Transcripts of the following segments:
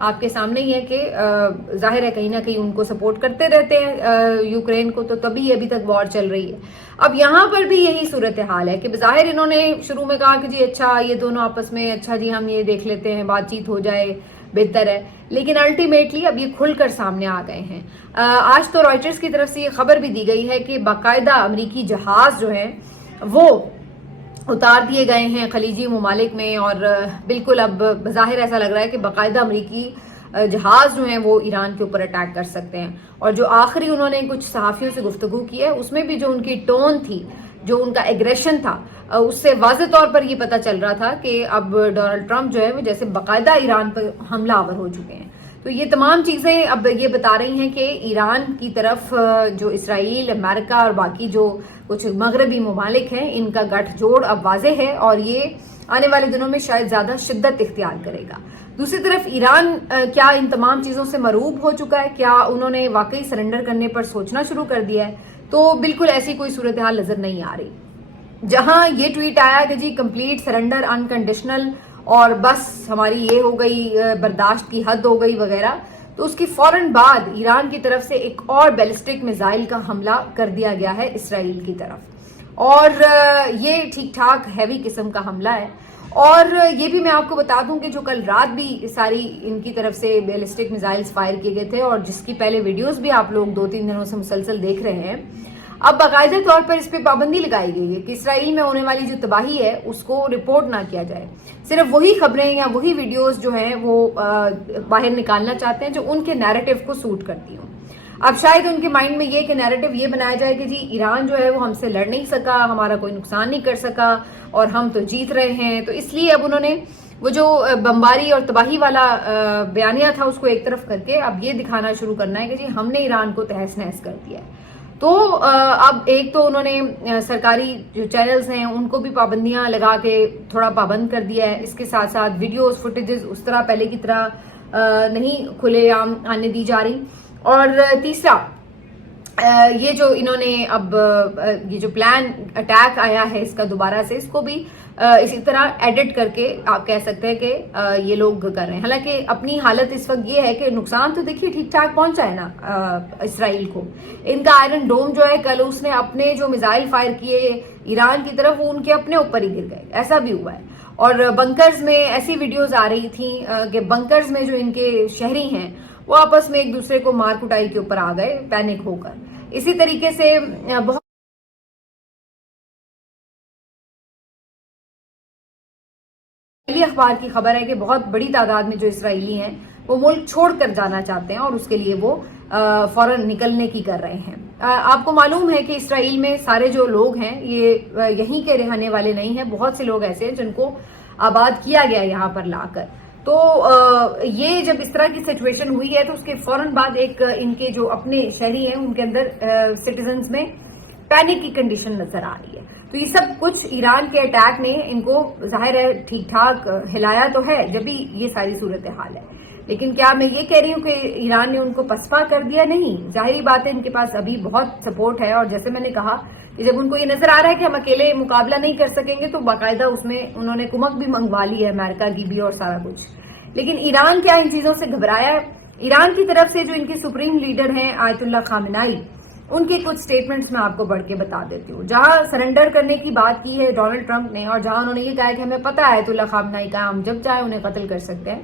آپ کے سامنے ہی ہے کہ ظاہر ہے کہیں نہ کہیں ان کو سپورٹ کرتے رہتے ہیں یوکرین کو، تو تبھی ابھی تک وار چل رہی ہے. اب یہاں پر بھی یہی صورتحال ہے کہ بظاہر انہوں نے شروع میں کہا کہ جی اچھا یہ دونوں آپس میں اچھا جی ہم یہ دیکھ لیتے ہیں، بات چیت ہو جائے بہتر ہے، لیکن الٹیمیٹلی اب یہ کھل کر سامنے آ گئے ہیں. آج تو رائٹرز کی طرف سے یہ خبر بھی دی گئی ہے کہ باقاعدہ امریکی جہاز جو ہیں وہ اتار دیے گئے ہیں خلیجی ممالک میں، اور بالکل اب بظاہر ایسا لگ رہا ہے کہ باقاعدہ امریکی جہاز جو ہیں وہ ایران کے اوپر اٹیک کر سکتے ہیں. اور جو آخری انہوں نے کچھ صحافیوں سے گفتگو کی ہے اس میں بھی جو ان کی ٹون تھی، جو ان کا ایگریشن تھا، اس سے واضح طور پر یہ پتہ چل رہا تھا کہ اب ڈونلڈ ٹرمپ جو ہے وہ جیسے باقاعدہ ایران پر حملہ آور ہو چکے ہیں. تو یہ تمام چیزیں اب یہ بتا رہی ہیں کہ ایران کی طرف جو اسرائیل، امریکہ اور باقی جو کچھ مغربی ممالک ہیں ان کا گٹھ جوڑ اب واضح ہے، اور یہ آنے والے دنوں میں شاید زیادہ شدت اختیار کرے گا. دوسری طرف ایران کیا ان تمام چیزوں سے مرعوب ہو چکا ہے؟ کیا انہوں نے واقعی سرنڈر کرنے پر سوچنا شروع کر دیا ہے؟ تو بالکل ایسی کوئی صورتحال نظر نہیں آ رہی. جہاں یہ ٹویٹ آیا کہ جی کمپلیٹ سرنڈر انکنڈیشنل اور بس ہماری یہ ہو گئی، برداشت کی حد ہو گئی وغیرہ، تو اس کی فوراً بعد ایران کی طرف سے ایک اور بیلسٹک میزائل کا حملہ کر دیا گیا ہے اسرائیل کی طرف، اور یہ ٹھیک ٹھاک ہیوی قسم کا حملہ ہے. اور یہ بھی میں آپ کو بتا دوں کہ جو کل رات بھی ساری ان کی طرف سے بیلسٹک میزائلز فائر کیے گئے تھے، اور جس کی پہلے ویڈیوز بھی آپ لوگ 2-3 دنوں سے مسلسل دیکھ رہے ہیں، اب باقاعدہ طور پر اس پہ پابندی لگائی گئی ہے کہ اسرائیل میں ہونے والی جو تباہی ہے اس کو رپورٹ نہ کیا جائے. صرف وہی خبریں یا وہی ویڈیوز جو ہیں وہ باہر نکالنا چاہتے ہیں جو ان کے نیریٹو کو سوٹ کرتی ہوں. اب شاید ان کے مائنڈ میں یہ کہ نیریٹو یہ بنایا جائے کہ جی ایران جو ہے وہ ہم سے لڑ نہیں سکا، ہمارا کوئی نقصان نہیں کر سکا اور ہم تو جیت رہے ہیں. تو اس لیے اب انہوں نے وہ جو بمباری اور تباہی والا بیانیہ تھا اس کو ایک طرف کر کے اب یہ دکھانا شروع کرنا ہے کہ جی ہم نے ایران کو تہس نہس کر دیا ہے. تو اب ایک تو انہوں نے سرکاری جو چینلز ہیں ان کو بھی پابندیاں لگا کے تھوڑا پابند کر دیا ہے. اس کے ساتھ ساتھ ویڈیوز فوٹیجز اس طرح پہلے کی طرح نہیں کھلے عام آنے دی جا رہی. اور تیسرا یہ جو انہوں نے اب یہ جو پلان اٹیک آیا ہے اس کا دوبارہ سے، اس کو بھی اسی طرح ایڈٹ کر کے آپ کہہ سکتے ہیں کہ یہ لوگ کر رہے ہیں. حالانکہ اپنی حالت اس وقت یہ ہے کہ نقصان تو دیکھیے ٹھیک ٹھاک پہنچا ہے نا اسرائیل کو. ان کا آئرن ڈوم جو ہے کل اس نے اپنے جو میزائل فائر کیے ایران کی طرف وہ ان کے اپنے اوپر ہی گر گئے، ایسا بھی ہوا ہے. اور بنکرز میں ایسی ویڈیوز آ رہی تھیں کہ بنکرز میں جو ان کے شہری ہیں وہ آپس میں ایک دوسرے کو مار کٹائی کے اوپر آ گئے پینک ہو کر. اسی طریقے سے بہت اخبار کی خبر ہے کہ بہت بڑی تعداد میں جو اسرائیلی ہیں وہ ملک چھوڑ کر جانا چاہتے ہیں اور اس کے لیے وہ فوراً نکلنے کی کر رہے ہیں. آپ کو معلوم ہے کہ اسرائیل میں سارے جو لوگ ہیں یہ یہیں کے رہنے والے نہیں ہیں، بہت سے لوگ ایسے ہیں جن کو آباد کیا گیا یہاں پر لا کر. تو یہ جب اس طرح کی سچویشن ہوئی ہے تو اس کے فوراً بعد ایک ان کے جو اپنے شہری ہیں ان کے اندر سٹیزنز میں پینک کی کنڈیشن نظر آ رہی ہے. تو یہ سب کچھ ایران کے اٹیک نے ان کو ظاہر ہے ٹھیک ٹھاک ہلایا تو ہے جب بھی یہ ساری صورتحال ہے. لیکن کیا میں یہ کہہ رہی ہوں کہ ایران نے ان کو پسپا کر دیا؟ نہیں، ظاہری بات ہے ان کے پاس ابھی بہت سپورٹ ہے. اور جیسے میں نے کہا کہ جب ان کو یہ نظر آ رہا ہے کہ ہم اکیلے مقابلہ نہیں کر سکیں گے تو باقاعدہ اس میں انہوں نے کمک بھی منگوا لی ہے امریکہ کی بھی اور سارا کچھ. لیکن ایران کیا ان چیزوں سے گھبرایا ہے؟ ایران کی طرف سے جو ان کے سپریم لیڈر ہیں آیت اللہ خامنائی، ان کے کچھ سٹیٹمنٹس میں آپ کو پڑھ کے بتا دیتی ہوں. جہاں سرنڈر کرنے کی بات کی ہے ڈونلڈ ٹرمپ نے اور جہاں انہوں نے یہ کہا کہ ہمیں پتہ ہے آیت اللہ خامنائی کا، ہم جب چاہے انہیں قتل کر سکتے ہیں،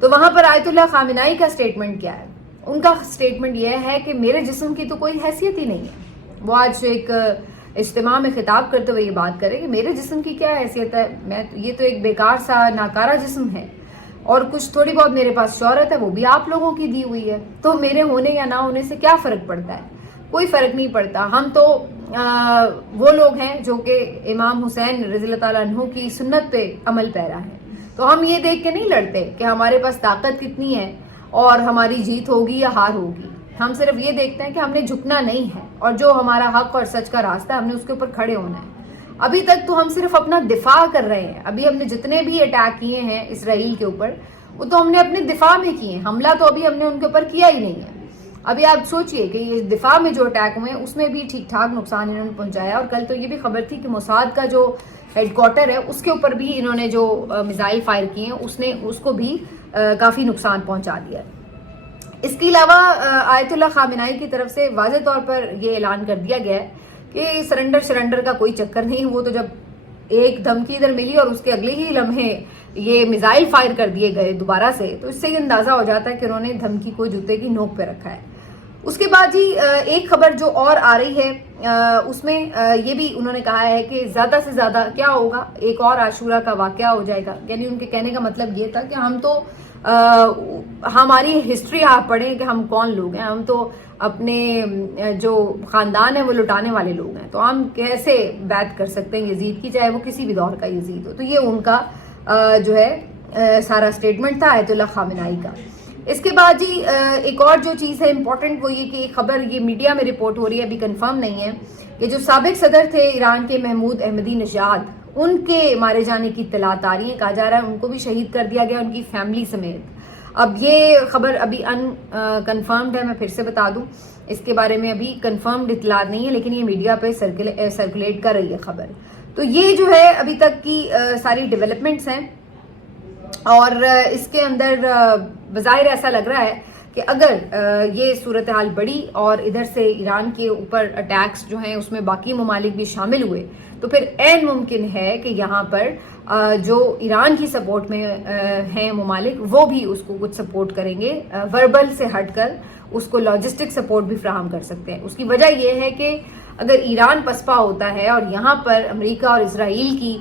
تو وہاں پر آیت اللہ خامنائی کا سٹیٹمنٹ کیا ہے؟ ان کا سٹیٹمنٹ یہ ہے کہ میرے جسم کی تو کوئی حیثیت ہی نہیں ہے. وہ آج ایک اجتماع میں خطاب کرتے ہوئے یہ بات کرے کہ میرے جسم کی کیا حیثیت ہے، یہ تو ایک بیکار سا ناکارہ جسم ہے اور کچھ تھوڑی بہت میرے پاس شہرت ہے وہ بھی آپ لوگوں کی دی ہوئی ہے، تو میرے ہونے یا نہ ہونے سے کیا فرق پڑتا ہے؟ کوئی فرق نہیں پڑتا. ہم تو وہ لوگ ہیں جو کہ امام حسین رضی اللہ تعالیٰ عنہ کی سنت پہ عمل پیرا ہے. تو ہم یہ دیکھ کے نہیں لڑتے کہ ہمارے پاس طاقت کتنی ہے اور ہماری جیت ہوگی یا ہار ہوگی. ہم صرف یہ دیکھتے ہیں کہ ہم نے جھکنا نہیں ہے اور جو ہمارا حق اور سچ کا راستہ ہے ہم نے اس کے اوپر کھڑے ہونا ہے. ابھی تک تو ہم صرف اپنا دفاع کر رہے ہیں. ابھی ہم نے جتنے بھی اٹیک کیے ہیں اسرائیل کے اوپر وہ تو ہم نے اپنے دفاع میں کیے ہیں، حملہ تو ابھی ہم نے ان کے اوپر کیا ہی نہیں ہے. ابھی آپ سوچئے کہ یہ دفاع میں جو اٹیک ہوئے ہیں اس میں بھی ٹھیک ٹھاک نقصان انہوں نے پہنچایا. اور کل تو یہ بھی خبر تھی کہ موساد کا جو ہیڈ کوارٹر ہے اس کے اوپر بھی انہوں نے جو میزائل فائر کیے ہیں اس کو بھی کافی نقصان پہنچا دیا ہے۔ اس کے علاوہ آیت اللہ خامنائی کی طرف سے واضح طور پر یہ اعلان کر دیا گیا ہے کہ سرنڈر کا کوئی چکر نہیں، وہ تو جب ایک دھمکی ادھر ملی اور اس کے اگلے ہی لمحے یہ میزائل فائر کر دیے گئے دوبارہ سے، تو اس سے یہ اندازہ ہو جاتا ہے کہ انہوں نے دھمکی کو جوتے کی نوک پہ رکھا ہے۔ اس کے بعد جی ایک خبر جو اور آ رہی ہے اس میں یہ بھی انہوں نے کہا ہے کہ زیادہ سے زیادہ کیا ہوگا، ایک اور عاشورہ کا واقعہ ہو جائے گا، یعنی ان کے کہنے کا مطلب یہ تھا کہ ہم تو ہماری ہسٹری آپ پڑھیں کہ ہم کون لوگ ہیں، ہم تو اپنے جو خاندان ہے وہ لٹانے والے لوگ ہیں، تو ہم کیسے بیعت کر سکتے ہیں یزید کی، چاہے وہ کسی بھی دور کا یزید ہو۔ تو یہ ان کا جو ہے سارا سٹیٹمنٹ تھا آیت اللہ خامنائی کا۔ اس کے بعد جی ایک اور جو چیز ہے امپورٹنٹ وہ یہ کہ ایک خبر یہ میڈیا میں رپورٹ ہو رہی ہے، ابھی کنفرم نہیں ہے، کہ جو سابق صدر تھے ایران کے محمود احمدی نژاد، ان کے مارے جانے کی اطلاعات آ رہی ہیں، کہا جا رہا ہے ان کو بھی شہید کر دیا گیا، ان کی فیملی سمیت۔ اب یہ خبر ابھی کنفرمڈ ہے، میں پھر سے بتا دوں اس کے بارے میں ابھی کنفرمڈ اطلاعات نہیں ہے، لیکن یہ میڈیا پہ سرکولیٹ کر رہی ہے خبر۔ تو یہ جو ہے ابھی تک کی ساری ڈیولپمنٹس ہیں، اور اس کے اندر بظاہر ایسا لگ رہا ہے کہ اگر یہ صورتحال بڑھی اور ادھر سے ایران کے اوپر اٹیکس جو ہیں اس میں باقی ممالک بھی شامل ہوئے، تو پھر عین ممکن ہے کہ یہاں پر جو ایران کی سپورٹ میں ہیں ممالک وہ بھی اس کو کچھ سپورٹ کریں گے، وربل سے ہٹ کر اس کو لاجسٹک سپورٹ بھی فراہم کر سکتے ہیں۔ اس کی وجہ یہ ہے کہ اگر ایران پسپا ہوتا ہے اور یہاں پر امریکہ اور اسرائیل کی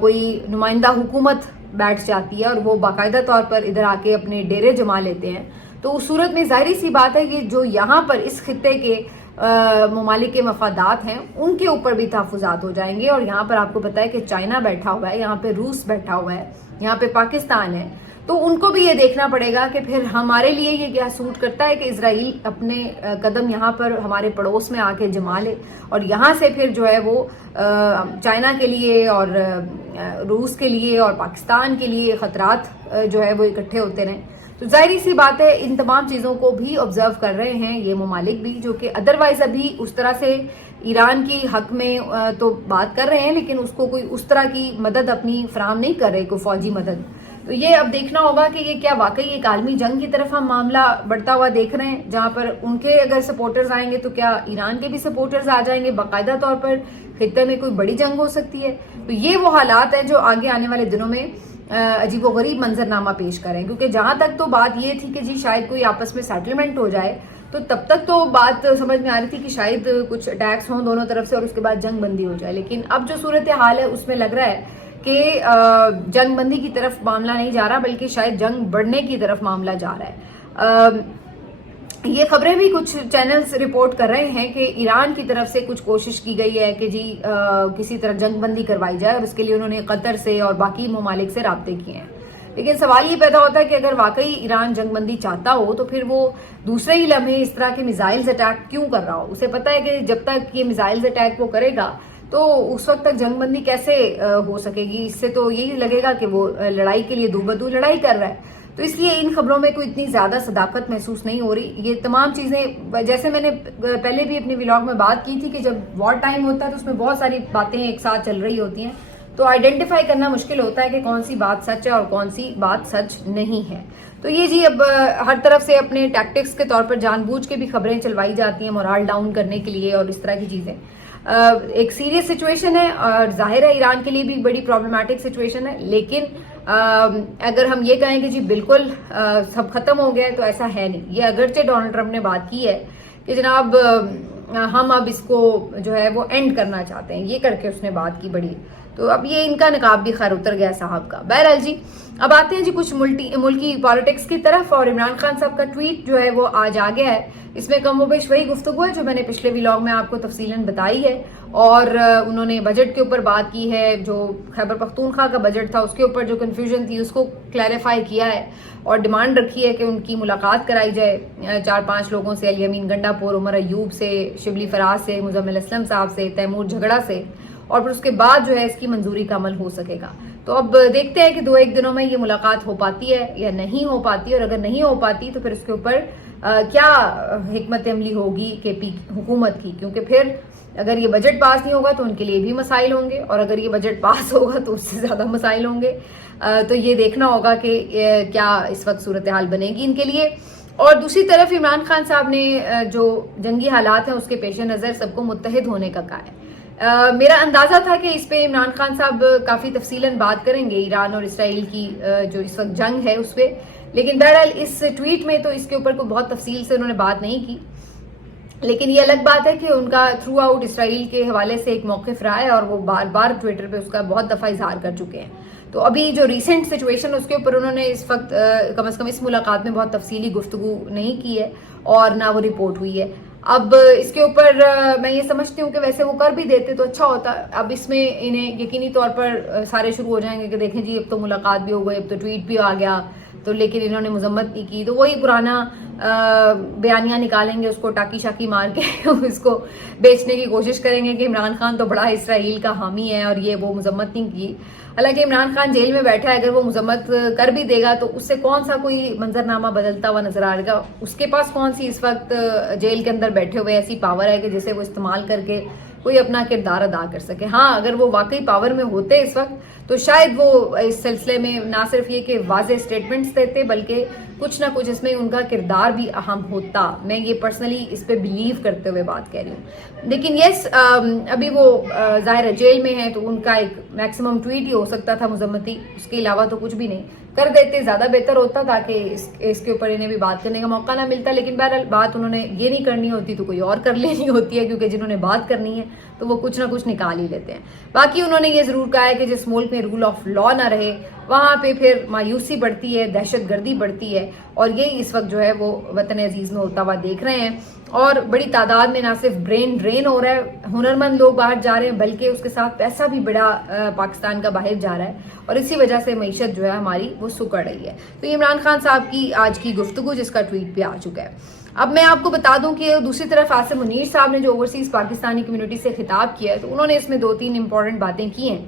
کوئی نمائندہ حکومت بیٹھ جاتی ہے اور وہ باقاعدہ طور پر ادھر آ کے اپنے ڈیرے جما لیتے ہیں، تو اس صورت میں ظاہری سی بات ہے کہ جو یہاں پر اس خطے کے ممالک کے مفادات ہیں ان کے اوپر بھی تحفظات ہو جائیں گے، اور یہاں پر آپ کو پتا ہے کہ چائنا بیٹھا ہوا ہے، یہاں پہ روس بیٹھا ہوا ہے، یہاں پہ پاکستان ہے، تو ان کو بھی یہ دیکھنا پڑے گا کہ پھر ہمارے لیے یہ کیا سوٹ کرتا ہے کہ اسرائیل اپنے قدم یہاں پر ہمارے پڑوس میں آ کے جما لے، اور یہاں سے پھر جو ہے وہ چائنا کے لیے اور روس کے لیے اور پاکستان کے لیے خطرات جو ہے وہ اکٹھے ہوتے رہیں۔ تو ظاہری سی بات ہے ان تمام چیزوں کو بھی آبزرو کر رہے ہیں یہ ممالک بھی، جو کہ ادروائز ابھی اس طرح سے ایران کی حق میں تو بات کر رہے ہیں، لیکن اس کو کوئی اس طرح کی مدد اپنی فراہم نہیں کر رہے، کوئی فوجی مدد۔ تو یہ اب دیکھنا ہوگا کہ یہ کیا واقعی ایک عالمی جنگ کی طرف ہم معاملہ بڑھتا ہوا دیکھ رہے ہیں، جہاں پر ان کے اگر سپورٹرز آئیں گے تو کیا ایران کے بھی سپورٹرز آ جائیں گے، باقاعدہ طور پر خطے میں کوئی بڑی جنگ ہو سکتی ہے۔ تو یہ وہ حالات ہیں جو آگے آنے والے دنوں میں عجیب و غریب منظرنامہ پیش کریں، کیونکہ جہاں تک تو بات یہ تھی کہ جی شاید کوئی آپس میں سیٹلمنٹ ہو جائے، تو تب تک تو بات سمجھ میں آ رہی تھی کہ شاید کچھ اٹیکس ہوں دونوں طرف سے اور اس کے بعد جنگ بندی ہو جائے، لیکن اب جو صورتحال ہے اس میں لگ رہا ہے کہ جنگ بندی کی طرف معاملہ نہیں جا رہا، بلکہ شاید جنگ بڑھنے کی طرف معاملہ جا رہا ہے۔ یہ خبریں بھی کچھ چینلز رپورٹ کر رہے ہیں کہ ایران کی طرف سے کچھ کوشش کی گئی ہے کہ جی کسی طرح جنگ بندی کروائی جائے، اور اس کے لیے انہوں نے قطر سے اور باقی ممالک سے رابطے کیے ہیں، لیکن سوال یہ پیدا ہوتا ہے کہ اگر واقعی ایران جنگ بندی چاہتا ہو تو پھر وہ دوسرے ہی لمحے اس طرح کے میزائلز اٹیک کیوں کر رہا ہو؟ اسے پتا ہے کہ جب تک یہ میزائلز اٹیک وہ کرے گا تو اس وقت تک جنگ بندی کیسے ہو سکے گی؟ اس سے تو یہی لگے گا کہ وہ لڑائی کے لیے دو بدو لڑائی کر رہا ہے۔ تو اس لیے ان خبروں میں کوئی اتنی زیادہ صداقت محسوس نہیں ہو رہی۔ یہ تمام چیزیں جیسے میں نے پہلے بھی اپنے ولاگ میں بات کی تھی کہ جب وار ٹائم ہوتا ہے تو اس میں بہت ساری باتیں ایک ساتھ چل رہی ہوتی ہیں، تو آئیڈینٹیفائی کرنا مشکل ہوتا ہے کہ کون سی بات سچ ہے اور کون سی بات سچ نہیں ہے۔ تو یہ جی اب ہر طرف سے اپنے ٹیکٹکس کے طور پر جان بوجھ کے بھی خبریں چلوائی جاتی ہیں مورال ڈاؤن کرنے کے لیے اور اس طرح کی چیزیں۔ ایک سیریس سچویشن ہے اور ظاہر ہے ایران کے لیے بھی بڑی پرابلمٹک سچویشن ہے، لیکن اگر ہم یہ کہیں کہ جی بالکل سب ختم ہو گیا ہے تو ایسا ہے نہیں۔ یہ اگرچہ ڈونلڈ ٹرمپ نے بات کی ہے کہ جناب ہم اب اس کو جو ہے وہ اینڈ کرنا چاہتے ہیں، یہ کر کے اس نے بات کی بڑی، تو اب یہ ان کا نقاب بھی خیر اتر گیا صاحب کا۔ بہرحال جی اب آتے ہیں جی کچھ ملکی پالیٹکس کی طرف، اور عمران خان صاحب کا ٹویٹ جو ہے وہ آج آ گیا ہے۔ اس میں کم و بیش وہی گفتگو ہے جو میں نے پچھلے ولاگ میں آپ کو تفصیلاً بتائی ہے، اور انہوں نے بجٹ کے اوپر بات کی ہے، جو خیبر پختونخوا کا بجٹ تھا اس کے اوپر جو کنفیوژن تھی اس کو کلیریفائی کیا ہے، اور ڈیمانڈ رکھی ہے کہ ان کی ملاقات کرائی جائے 4-5 لوگوں سے، علی امین گنڈا پور، عمر ایوب سے، شبلی فراز سے، مزمل اسلم صاحب سے، تیمور جھگڑا سے، اور پھر اس کے بعد جو ہے اس کی منظوری کا عمل ہو سکے گا۔ تو اب دیکھتے ہیں کہ 2-1 دنوں میں یہ ملاقات ہو پاتی ہے یا نہیں ہو پاتی، اور اگر نہیں ہو پاتی تو پھر اس کے اوپر کیا حکمت عملی ہوگی کہ حکومت کی، کیونکہ پھر اگر یہ بجٹ پاس نہیں ہوگا تو ان کے لیے بھی مسائل ہوں گے، اور اگر یہ بجٹ پاس ہوگا تو اس سے زیادہ مسائل ہوں گے. تو یہ دیکھنا ہوگا کہ کیا اس وقت صورتحال بنے گی ان کے لیے. اور دوسری طرف عمران خان صاحب نے جو جنگی حالات ہیں اس کے پیش نظر سب کو متحد ہونے کا کہا ہے. میرا اندازہ تھا کہ اس پہ عمران خان صاحب کافی تفصیلاً بات کریں گے ایران اور اسرائیل کی جو اس وقت جنگ ہے اس پہ، لیکن بہرحال اس ٹویٹ میں تو اس کے اوپر کوئی بہت تفصیل سے انہوں نے بات نہیں کی. لیکن یہ الگ بات ہے کہ ان کا تھرو آؤٹ اسرائیل کے حوالے سے ایک موقف رہا ہے، اور وہ بار بار ٹویٹر پہ اس کا بہت دفعہ اظہار کر چکے ہیں. تو ابھی جو ریسنٹ سچویشن اس کے اوپر انہوں نے اس وقت کم از کم اس ملاقات میں بہت تفصیلی گفتگو نہیں کی ہے، اور نہ وہ رپورٹ ہوئی ہے. اب اس کے اوپر میں یہ سمجھتی ہوں کہ ویسے وہ کر بھی دیتے تو اچھا ہوتا. اب اس میں انہیں یقینی طور پر سارے شروع ہو جائیں گے کہ دیکھیں جی اب تو ملاقات بھی ہو گئی، اب تو ٹویٹ بھی آ گیا، تو لیکن انہوں نے مذمت نہیں کی، تو وہی پرانا بیانیہ نکالیں گے، اس کو ٹاکی شاکی مار کے اس کو بیچنے کی کوشش کریں گے کہ عمران خان تو بڑا اسرائیل کا حامی ہے اور یہ وہ مذمت نہیں کی. حالانکہ عمران خان جیل میں بیٹھا ہے، اگر وہ مذمت کر بھی دے گا تو اس سے کون سا کوئی منظرنامہ بدلتا ہوا نظر آئے گا. اس کے پاس کون سی اس وقت جیل کے اندر بیٹھے ہوئے ایسی پاور ہے کہ جسے وہ استعمال کر کے کوئی اپنا کردار ادا کر سکے. ہاں اگر وہ واقعی پاور میں ہوتے اس وقت تو شاید وہ اس سلسلے میں نہ صرف یہ کہ واضح سٹیٹمنٹس دیتے بلکہ کچھ نہ کچھ اس میں ان کا کردار بھی اہم ہوتا. میں یہ پرسنلی اس پہ بلیو کرتے ہوئے بات کہہ رہی ہوں. لیکن یس ابھی وہ ظاہر ہے جیل میں ہیں، تو ان کا ایک میکسیمم ٹویٹ ہی ہو سکتا تھا مذمتی، اس کے علاوہ تو کچھ بھی نہیں. کر دیتے زیادہ بہتر ہوتا تاکہ اس کے اوپر انہیں بھی بات کرنے کا موقع نہ ملتا. لیکن بہرحال بات انہوں نے یہ نہیں کرنی ہوتی تو کوئی اور کر لینی ہوتی ہے، کیونکہ جنہوں نے بات کرنی ہے تو وہ کچھ نہ کچھ نکال ہی لیتے ہیں. باقی انہوں نے یہ ضرور کہا ہے کہ جس ملک میں رول آف لا نہ رہے وہاں پہ پھر مایوسی بڑھتی ہے، دہشت گردی بڑھتی ہے، اور یہ اس وقت جو ہے وہ وطن عزیز میں ہوتا ہوا دیکھ رہے ہیں. اور بڑی تعداد میں نہ صرف برین ڈرین ہو رہا ہے، ہنرمند لوگ باہر جا رہے ہیں، بلکہ اس کے ساتھ پیسہ بھی بڑا پاکستان کا باہر جا رہا ہے، اور اسی وجہ سے معیشت جو ہے ہماری وہ سکڑ رہی ہے. تو یہ عمران خان صاحب کی آج کی گفتگو جس کا ٹویٹ بھی آ چکا ہے. اب میں آپ کو بتا دوں کہ دوسری طرف عاصم منیر صاحب نے جو اوورسیز پاکستانی کمیونٹی سے خطاب کیا ہے، تو انہوں نے اس میں 2-3 امپورٹنٹ باتیں کی ہیں.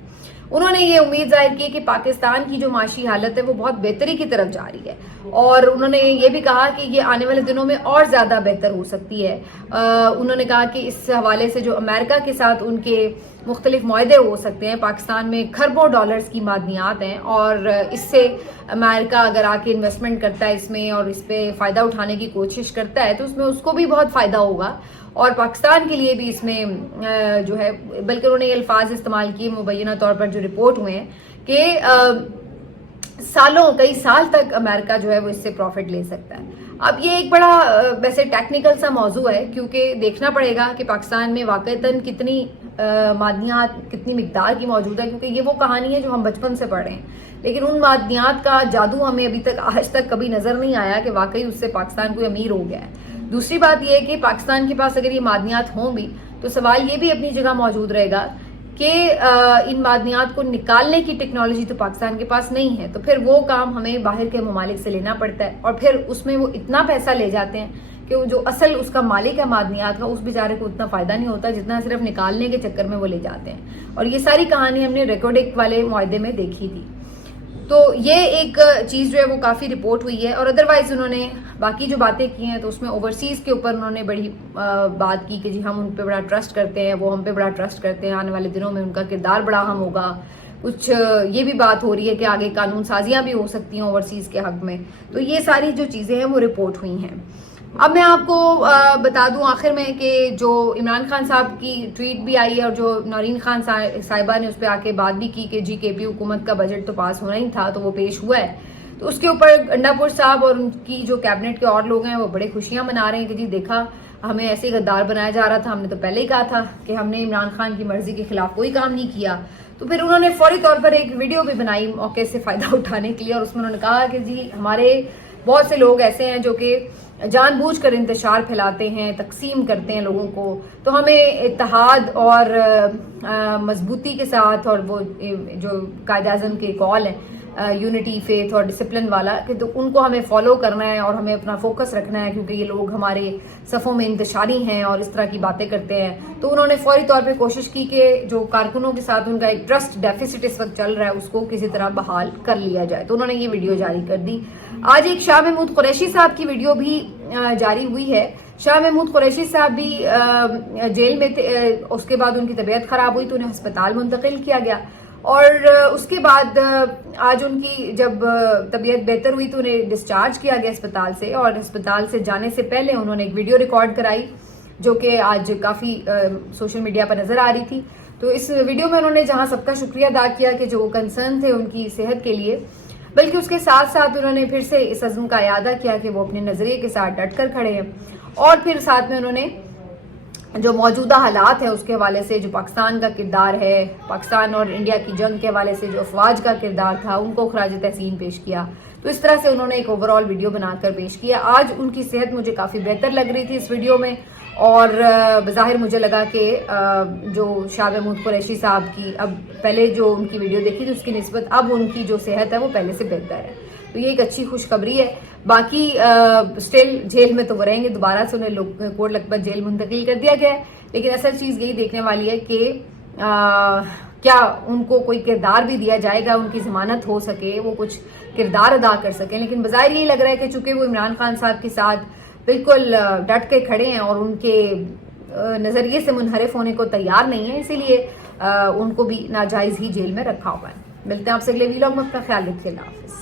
انہوں نے یہ امید ظاہر کی کہ پاکستان کی جو معاشی حالت ہے وہ بہت بہتری کی طرف جا رہی ہے، اور انہوں نے یہ بھی کہا کہ یہ آنے والے دنوں میں اور زیادہ بہتر ہو سکتی ہے. انہوں نے کہا کہ اس حوالے سے جو امریکہ کے ساتھ ان کے مختلف معاہدے ہو سکتے ہیں، پاکستان میں کھربوں ڈالرز کی معدنیات ہیں، اور اس سے امریکہ اگر آ کے انویسٹمنٹ کرتا ہے اس میں اور اس پہ فائدہ اٹھانے کی کوشش کرتا ہے تو اس میں اس کو بھی بہت فائدہ ہوگا، اور پاکستان کے لیے بھی اس میں جو ہے، بلکہ انہوں نے یہ الفاظ استعمال کیے مبینہ طور پر جو رپورٹ ہوئے ہیں کہ کئی سال تک امریکہ جو ہے وہ اس سے پروفٹ لے سکتا ہے. اب یہ ایک بڑا ویسے ٹیکنیکل سا موضوع ہے، کیونکہ دیکھنا پڑے گا کہ پاکستان میں واقعتاً کتنی معدنیات کتنی مقدار کی موجود ہے، کیونکہ یہ وہ کہانی ہے جو ہم بچپن سے پڑھ رہے ہیں، لیکن ان معدنیات کا جادو ہمیں ابھی تک آج تک کبھی نظر نہیں آیا کہ واقعی اس سے پاکستان کوئی امیر ہو گیا ہے. دوسری بات یہ ہے کہ پاکستان کے پاس اگر یہ معدنیات ہوں بھی تو سوال یہ بھی اپنی جگہ موجود رہے گا کہ ان معدنیات کو نکالنے کی ٹیکنالوجی تو پاکستان کے پاس نہیں ہے، تو پھر وہ کام ہمیں باہر کے ممالک سے لینا پڑتا ہے، اور پھر اس میں وہ اتنا پیسہ لے جاتے ہیں کہ وہ جو اصل اس کا مالک ہے معدنیات کا، اس بیچارے کو اتنا فائدہ نہیں ہوتا جتنا صرف نکالنے کے چکر میں وہ لے جاتے ہیں. اور یہ ساری کہانی ہم نے ریکارڈک والے معاہدے میں دیکھی تھی. تو یہ ایک چیز جو ہے وہ کافی رپورٹ ہوئی ہے. اور ادروائز انہوں نے باقی جو باتیں کی ہیں تو اس میں اوورسیز کے اوپر انہوں نے بڑی بات کی کہ جی ہم ان پہ بڑا ٹرسٹ کرتے ہیں، وہ ہم پہ بڑا ٹرسٹ کرتے ہیں، آنے والے دنوں میں ان کا کردار بڑا اہم ہوگا. کچھ یہ بھی بات ہو رہی ہے کہ آگے قانون سازیاں بھی ہو سکتی ہیں اوورسیز کے حق میں. تو یہ ساری جو چیزیں ہیں وہ رپورٹ ہوئی ہیں. اب میں آپ کو بتا دوں آخر میں کہ جو عمران خان صاحب کی ٹویٹ بھی آئی ہے اور جو نورین خان صاحبہ نے اس پہ آ کے بات بھی کی کہ جی کے پی حکومت کا بجٹ تو پاس ہونا ہی تھا تو وہ پیش ہوا ہے، تو اس کے اوپر گنڈا پور صاحب اور ان کی جو کیبنٹ کے اور لوگ ہیں وہ بڑے خوشیاں منا رہے ہیں کہ جی دیکھا ہمیں ایسے غدار بنایا جا رہا تھا، ہم نے تو پہلے ہی کہا تھا کہ ہم نے عمران خان کی مرضی کے خلاف کوئی کام نہیں کیا. تو پھر انہوں نے فوری طور پر ایک ویڈیو بھی بنائی موقع سے فائدہ اٹھانے کے لیے، اور اس میں انہوں نے کہا کہ جی ہمارے بہت سے لوگ ایسے ہیں جو کہ جان بوجھ کر انتشار پھیلاتے ہیں، تقسیم کرتے ہیں لوگوں کو، تو ہمیں اتحاد اور مضبوطی کے ساتھ، اور وہ جو قائد اعظم کے کال ہیں یونٹی فیتھ اور ڈسپلن والا، کہ تو ان کو ہمیں فالو کرنا ہے اور ہمیں اپنا فوکس رکھنا ہے، کیونکہ یہ لوگ ہمارے صفوں میں انتشاری ہیں اور اس طرح کی باتیں کرتے ہیں. تو انہوں نے فوری طور پہ کوشش کی کہ جو کارکنوں کے ساتھ ان کا ایک ٹرسٹ ڈیفیسٹ اس وقت چل رہا ہے اس کو کسی طرح بحال کر لیا جائے. تو انہوں نے یہ ویڈیو جاری کر دی. آج ایک شاہ محمود قریشی صاحب کی ویڈیو بھی جاری ہوئی ہے. شاہ محمود قریشی صاحب بھی جیل میں تھے، اس کے بعد ان کی طبیعت خراب ہوئی تو انہیں ہسپتال منتقل کیا گیا، اور اس کے بعد آج ان کی جب طبیعت بہتر ہوئی تو انہیں ڈسچارج کیا گیا اسپتال سے، اور اسپتال سے جانے سے پہلے انہوں نے ایک ویڈیو ریکارڈ کرائی جو کہ آج کافی سوشل میڈیا پر نظر آ رہی تھی. تو اس ویڈیو میں انہوں نے جہاں سب کا شکریہ ادا کیا کہ جو کنسرن تھے ان کی صحت کے لیے، بلکہ اس کے ساتھ ساتھ انہوں نے پھر سے اس عزم کا اعادہ کیا کہ وہ اپنے نظریے کے ساتھ ڈٹ کر کھڑے ہیں، اور پھر ساتھ میں انہوں نے جو موجودہ حالات ہیں اس کے حوالے سے جو پاکستان کا کردار ہے، پاکستان اور انڈیا کی جنگ کے حوالے سے جو افواج کا کردار تھا ان کو خراج تحسین پیش کیا. تو اس طرح سے انہوں نے ایک اوور آل ویڈیو بنا کر پیش کیا. آج ان کی صحت مجھے کافی بہتر لگ رہی تھی اس ویڈیو میں، اور بظاہر مجھے لگا کہ جو شاہ محمود قریشی صاحب کی اب پہلے جو ان کی ویڈیو دیکھی تھی اس کی نسبت اب ان کی جو صحت ہے وہ پہلے سے بہتر ہے. تو یہ ایک اچھی خوشخبری ہے. باقی اسٹل جیل میں تو وہ رہیں گے، دوبارہ سے انہیں کوٹ لکھپت جیل منتقل کر دیا گیا ہے، لیکن اصل چیز یہی دیکھنے والی ہے کہ کیا ان کو کوئی کردار بھی دیا جائے گا، ان کی ضمانت ہو سکے، وہ کچھ کردار ادا کر سکیں. لیکن بظاہر یہی لگ رہا ہے کہ چونکہ وہ عمران خان صاحب کے ساتھ بالکل ڈٹ کے کھڑے ہیں اور ان کے نظریے سے منحرف ہونے کو تیار نہیں ہیں، اسی لیے ان کو بھی ناجائز ہی جیل میں رکھا ہوا ہے. ملتے ہیں آپ سے اگلے ویلاگ میں، اپنا خیال رکھیے. اللہ حافظ.